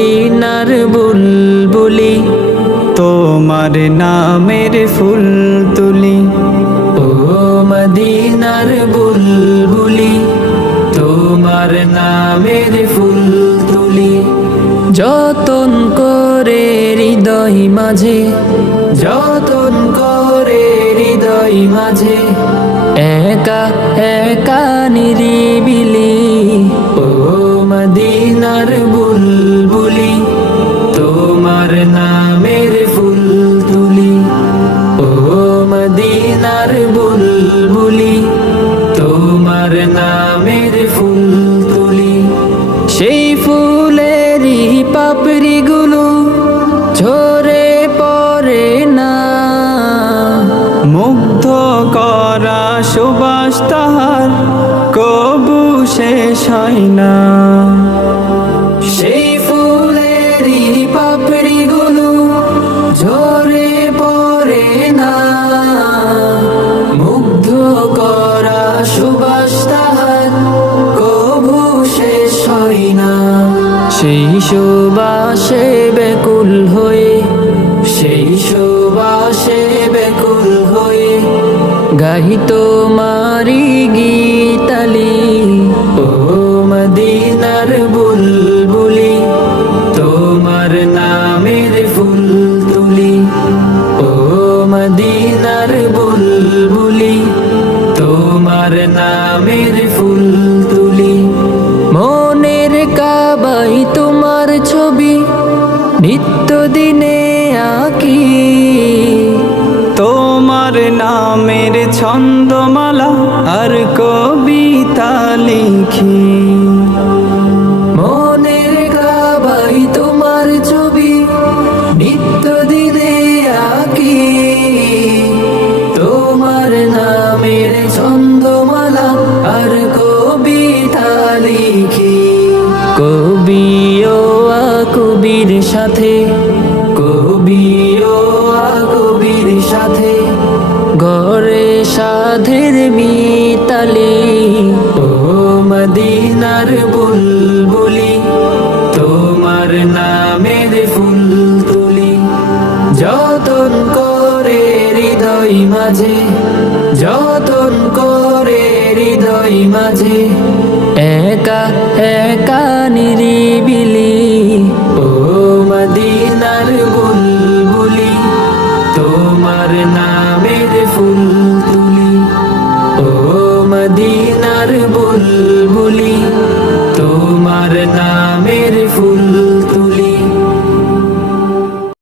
মদিনার বুলবুলি, তোমার নামের ফুল তুলি। ও মদিনার বুলবুলি, তোমার নামের ফুল তুলি। যতন করে হৃদয় মাঝে, যতন করে হৃদয় মাঝে, একা একা নিরিবিলি। ও মদিনার বুলবুলি, তোমার নামের ফুল তুলি। ও মদিনার বুলবুলি, তোমার নামের ফুল তুলি। সেই ফুলেরই পাপড়িগুলো ঝরে পড়ে না, মুগ্ধ করা সুবাস তাহার কবু শেষ হয় না। সেই ফুলেরই পাপড়িগুলো ঝরে পড়ে না, মুগ্ধ করা সুবাস তাহার কবু শেষ হয় না। সেই সুবাসে বেকুল হয়ে, সেই সুবাসে বেকুল হয়ে গাই তোমারি গীতালি। ও মদিনার বুলবুলি, তোমার নামের ফুল তুলি। ও মদিনার বুলবুলি, তোমার নামের ফুল তুলি। মনের কাবাই তোমার ছবি নিত্য দিনে আঁকি, তোমার নামের ছন্দমালা আর কবিতা লিখি। মনের কাবাই তোমার ছবি নিত্য দিনে আঁকি, তোমার নামের ছন্দমালা আর কবিতা লিখি। কবি ও কবির সাথে